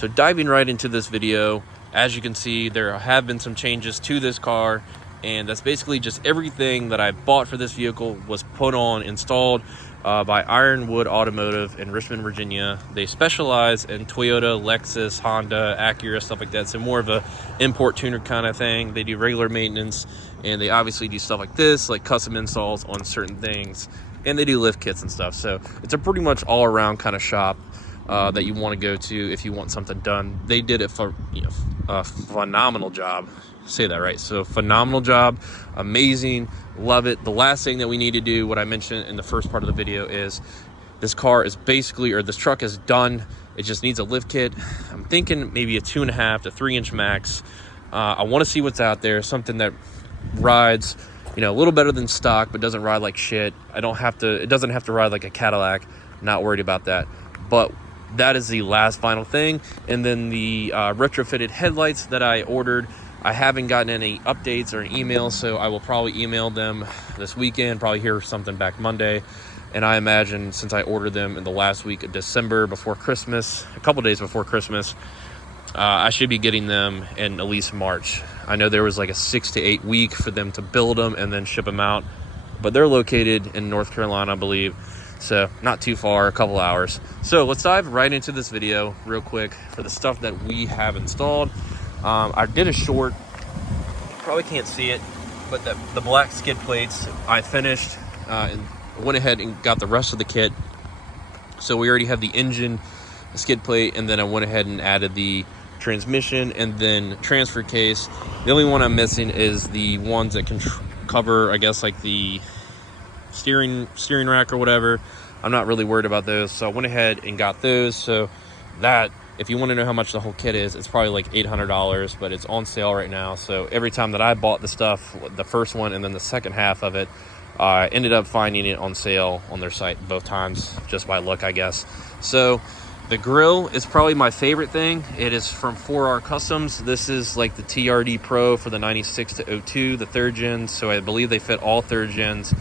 So diving right into this video, as you can see, there have been some changes to this car, and that's basically just everything that I bought for this vehicle was put on, installed by Ironwood Automotive in Richmond, Virginia. They specialize in Toyota, Lexus, Honda, Acura, stuff like that. So more of a import tuner kind of thing. They do regular maintenance, and they obviously do stuff like this, like custom installs on certain things, and they do lift kits and stuff. So it's a pretty much all around kind of shop that you want to go to if you want something done. They did it for, a phenomenal job. Say that right. So phenomenal job, amazing, love it. The last thing that we need to do, what I mentioned in the first part of the video, is this car is basically, or this truck is done. It just needs a lift kit. I'm thinking maybe a 2.5 to 3 inch max. I want to see what's out there, something that rides, a little better than stock, but doesn't ride like shit. It doesn't have to ride like a Cadillac. Not worried about that. But that is the last final thing. And then the retrofitted headlights that I ordered, I haven't gotten any updates or an email, so I will probably email them this weekend, probably hear something back Monday. And I imagine, since I ordered them in the last week of December before Christmas, a couple days before Christmas, I should be getting them in at least March. I know there was like a 6 to 8 week for them to build them and then ship them out, but they're located in North Carolina, I believe. So not too far, a couple hours. So let's dive right into this video real quick for the stuff that we have installed. I did a short, you probably can't see it, but the black skid plates I finished and went ahead and got the rest of the kit. So we already have the engine, the skid plate, and then I went ahead and added the transmission and then transfer case. The only one I'm missing is the ones that can cover, I guess, like the steering rack or whatever. I'm not really worried about those, so I went ahead and got those. So that, if you want to know how much the whole kit is, it's probably like $800, but it's on sale right now. So every time that I bought the stuff, the first one and then the second half of it, I ended up finding it on sale on their site both times, just by luck, I guess. So the grill is probably my favorite thing. It is from 4R Customs. This is like the TRD Pro for the 96 to 02, the third gen. So I believe they fit all third gens.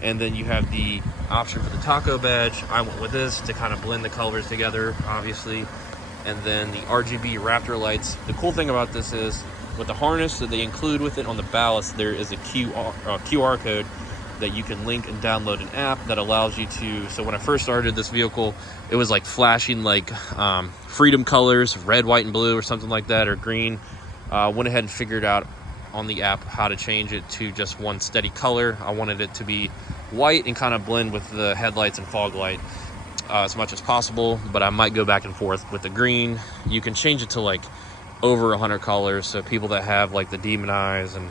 And then you have the option for the taco badge. I went with this to kind of blend the colors together, obviously. And then the RGB Raptor lights. The cool thing about this is, with the harness that they include with it on the ballast, there is a QR code that you can link and download an app that allows you to. So when I first started this vehicle, it was like flashing like freedom colors, red, white, and blue, or something like that, or green. Went ahead and figured out on the app how to change it to just one steady color. I wanted it to be white and kind of blend with the headlights and fog light as much as possible, but I might go back and forth with the green. You can change it to like over 100 colors, so people that have like the demon eyes and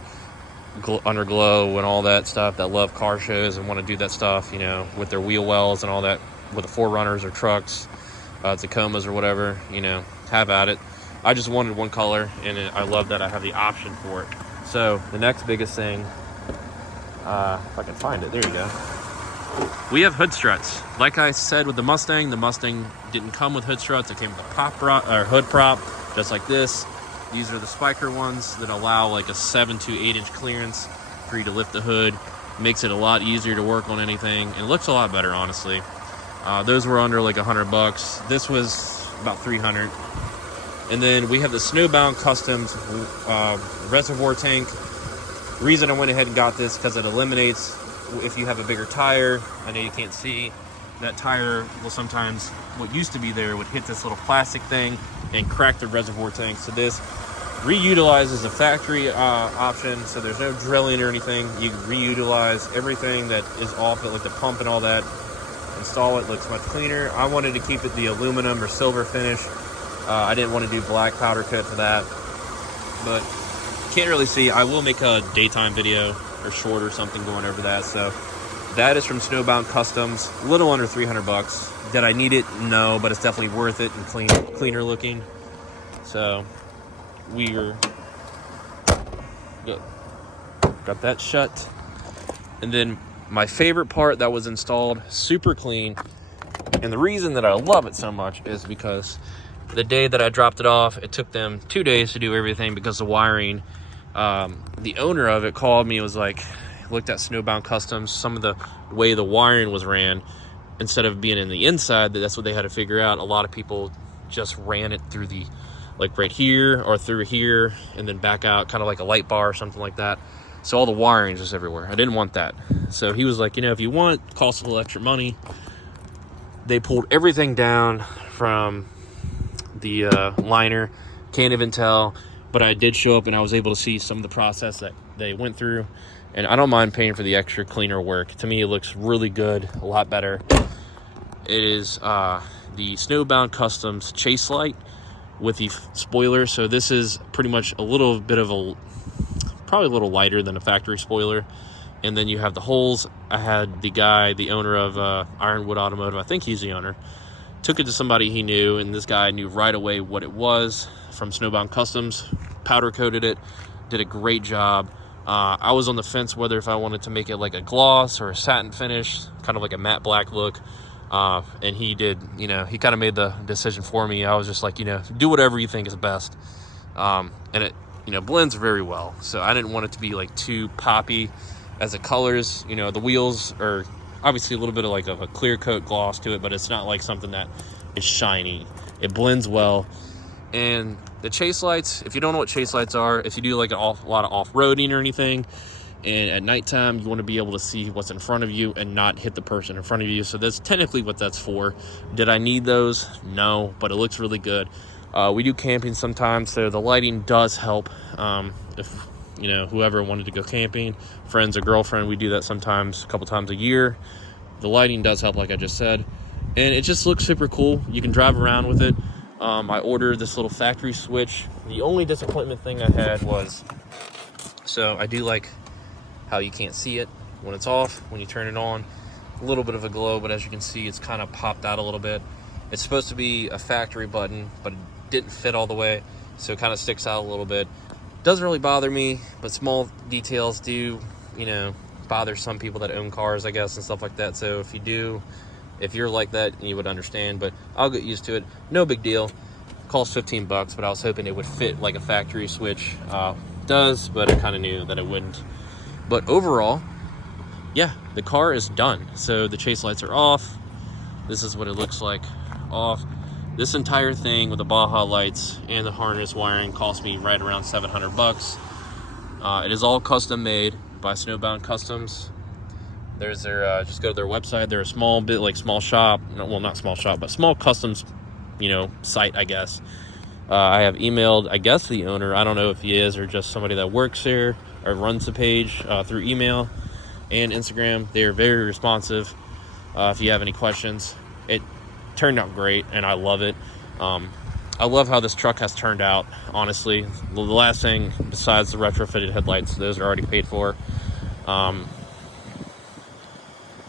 underglow and all that stuff, that love car shows and want to do that stuff, with their wheel wells and all that, with the 4Runners or trucks, Tacomas or whatever, have at it. I just wanted one color, and I love that I have the option for it. So the next biggest thing, if I can find it, there you go. We have hood struts. Like I said with the Mustang didn't come with hood struts. It came with a hood prop, just like this. These are the spiker ones that allow like a 7 to 8 inch clearance for you to lift the hood. Makes it a lot easier to work on anything, and it looks a lot better, honestly. Those were under like $100. This was about $300. And then we have the Snowbound Customs reservoir tank. Reason I went ahead and got this, because it eliminates, if you have a bigger tire, I know you can't see, that tire will sometimes, what used to be there would hit this little plastic thing and crack the reservoir tank. So this reutilizes a factory option, so there's no drilling or anything. You can reutilize everything that is off it, like the pump and all that. Install it, looks much cleaner. I wanted to keep it the aluminum or silver finish. I didn't want to do black powder coat for that, but can't really see. I will make a daytime video or short or something going over that. So that is from Snowbound Customs, a little under $300. Did I need it? No, but it's definitely worth it and cleaner looking. So we're got that shut. And then my favorite part that was installed, super clean. And the reason that I love it so much is because the day that I dropped it off, it took them 2 days to do everything because the wiring. The owner of it called me and was like, looked at Snowbound Customs, some of the way the wiring was ran, instead of being in the inside, that's what they had to figure out. A lot of people just ran it through the, like right here or through here, and then back out, kind of like a light bar or something like that. So all the wiring is just everywhere. I didn't want that. So he was like, you know, if you want, it costs a little extra money. They pulled everything down from the liner. Can't even tell, but I did show up and I was able to see some of the process that they went through. And I don't mind paying for the extra cleaner work. To me, it looks really good, a lot better. It is the Snowbound Customs chase light with the spoiler. So this is pretty much a little bit of a, probably a little lighter than a factory spoiler. And then you have the holes. I had the guy, the owner of Ironwood Automotive, I think he's the owner, took it to somebody he knew, and this guy knew right away what it was from Snowbound Customs, powder coated it, did a great job. I was on the fence whether if I wanted to make it like a gloss or a satin finish, kind of like a matte black look. And he did, you know, he kind of made the decision for me. I was just like, you know, do whatever you think is best. And it, you know, blends very well. So I didn't want it to be like too poppy as it colors. You know, the wheels are obviously a little bit of like a clear coat gloss to it, but it's not like something that is shiny. It blends well. And the chase lights, if you don't know what chase lights are, if you do like a lot of off-roading or anything, and at nighttime you want to be able to see what's in front of you and not hit the person in front of you. So that's technically what that's for. Did I need those? No, but it looks really good. We do camping sometimes, so the lighting does help. If you know, whoever wanted to go camping, friends or girlfriend, we do that sometimes, a couple times a year. The lighting does help, like I just said, and it just looks super cool. You can drive around with it. I ordered this little factory switch. The only disappointment thing I had was, so I do like how you can't see it when it's off. When you turn it on, a little bit of a glow, but as you can see, it's kind of popped out a little bit. It's supposed to be a factory button, but it didn't fit all the way, so it kind of sticks out a little bit. Doesn't really bother me, but small details do, you know, bother some people that own cars, I guess, and stuff like that. So if you do, if you're like that, you would understand, but I'll get used to it. No big deal. Cost $15, but I was hoping it would fit like a factory switch does, but I kind of knew that it wouldn't. But overall, yeah, the car is done. So the chase lights are off. This is what it looks like off. This entire thing with the Baja lights and the harness wiring cost me right around $700. It is all custom made by Snowbound Customs. There's their, just go to their website. They're a small bit, like small shop. Well, not small shop, but small customs, you know, site, I guess. I have emailed, I guess, the owner. I don't know if he is or just somebody that works there or runs the page through email and Instagram. They are very responsive. If you have any questions, it turned out great, and I love it. I love how this truck has turned out, honestly. The last thing, besides the retrofitted headlights, those are already paid for.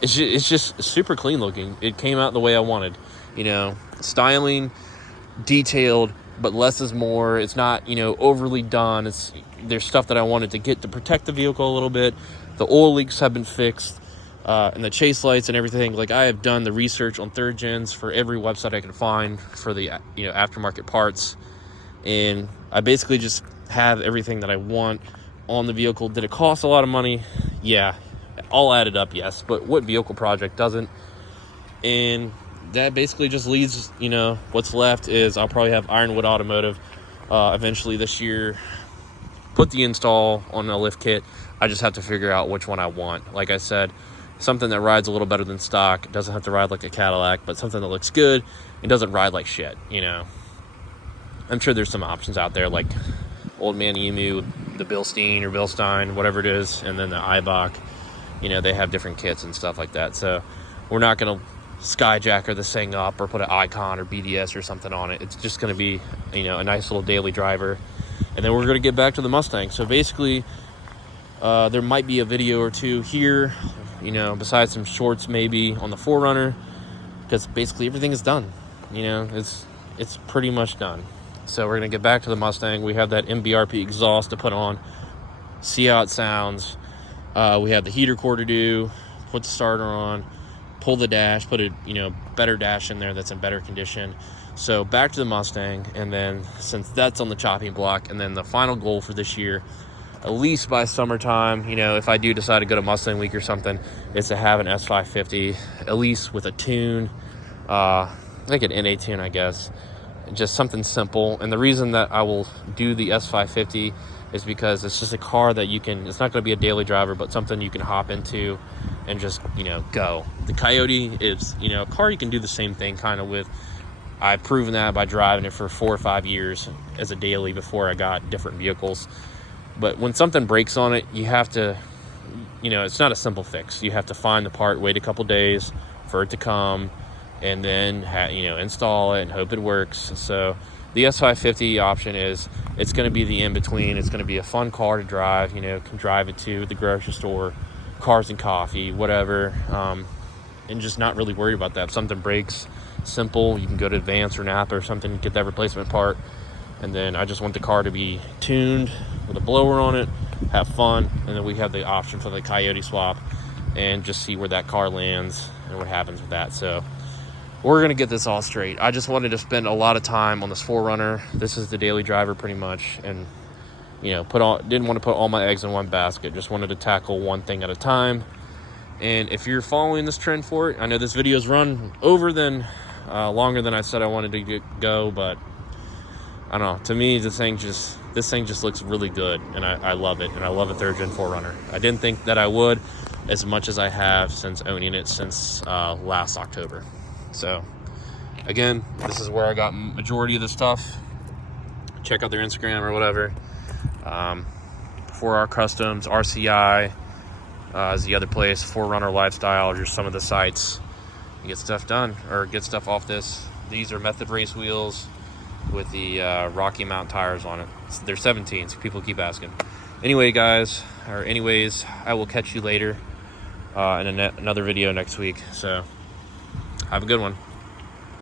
It's just super clean looking. It came out the way I wanted, you know, styling, detailed, but less is more. It's not, you know, overly done. There's stuff that I wanted to get to protect the vehicle a little bit. The oil leaks have been fixed, and the chase lights and everything. Like, I have done the research on third gens for every website I can find for the, you know, aftermarket parts, and I basically just have everything that I want on the vehicle. Did it cost a lot of money? Yeah. All added up, yes, but what vehicle project doesn't? And that basically just leaves, you know, what's left is I'll probably have Ironwood Automotive eventually this year put the install on a lift kit. I just have to figure out which one I want. Like I said, something that rides a little better than stock. It doesn't have to ride like a Cadillac, but something that looks good and doesn't ride like shit, you know. I'm sure there's some options out there like Old Man Emu, the Bilstein or Bilstein, whatever it is, and then the Eibach. You know, they have different kits and stuff like that. So we're not going to skyjacker this thing up or put an Icon or BDS or something on it. It's just going to be, you know, a nice little daily driver. And then we're going to get back to the Mustang. So basically, there might be a video or two here, you know, besides some shorts maybe on the 4Runner, because basically everything is done. You know, it's pretty much done. So we're going to get back to the Mustang. We have that MBRP exhaust to put on, see how it sounds. We have the heater core to do, put the starter on, pull the dash, put a, you know, better dash in there that's in better condition. So back to the Mustang, and then since that's on the chopping block, and then the final goal for this year, at least by summertime, you know, if I do decide to go to Mustang Week or something, is to have an S550, at least with a tune, like an NA tune, I guess. just something simple. And the reason that I will do the S550 is because it's just a car that you can, it's not going to be a daily driver, but something you can hop into and just, you know, go. The Coyote is, you know, a car you can do the same thing kind of with. I've proven that by driving it for 4 or 5 years as a daily before I got different vehicles. But when something breaks on it, you have to, you know, it's not a simple fix. You have to find the part, wait a couple days for it to come, and then you know, install it and hope it works. So the S550 option is, it's going to be the in-between. It's going to be a fun car to drive, you know, can drive it to the grocery store, cars and coffee, whatever, and just not really worry about that. If something breaks, simple, you can go to Advance or Napa or something, get that replacement part. And then I just want the car to be tuned with a blower on it, have fun, and then we have the option for the Coyote swap and just see where that car lands and what happens with that. So we're going to get this all straight. I just wanted to spend a lot of time on this 4Runner. This is the daily driver pretty much, and you know, didn't want to put all my eggs in one basket. Just wanted to tackle one thing at a time. And if you're following this trend for it, I know this video's run over than longer than I said I wanted to go, but I don't know. To me, this thing just looks really good, and I love it, and I love a 3rd gen 4Runner. I didn't think that I would, as much as I have since owning it since last October. So again, this is where I got majority of the stuff. Check out their Instagram or whatever. 4R Customs, RCI is the other place. 4Runner Lifestyle are just some of the sites you get stuff done or get stuff off this. These are Method race wheels with the Rocky Mountain tires on it. They're 17s. People keep asking. Anyways, I will catch you later in another video next week. So have a good one.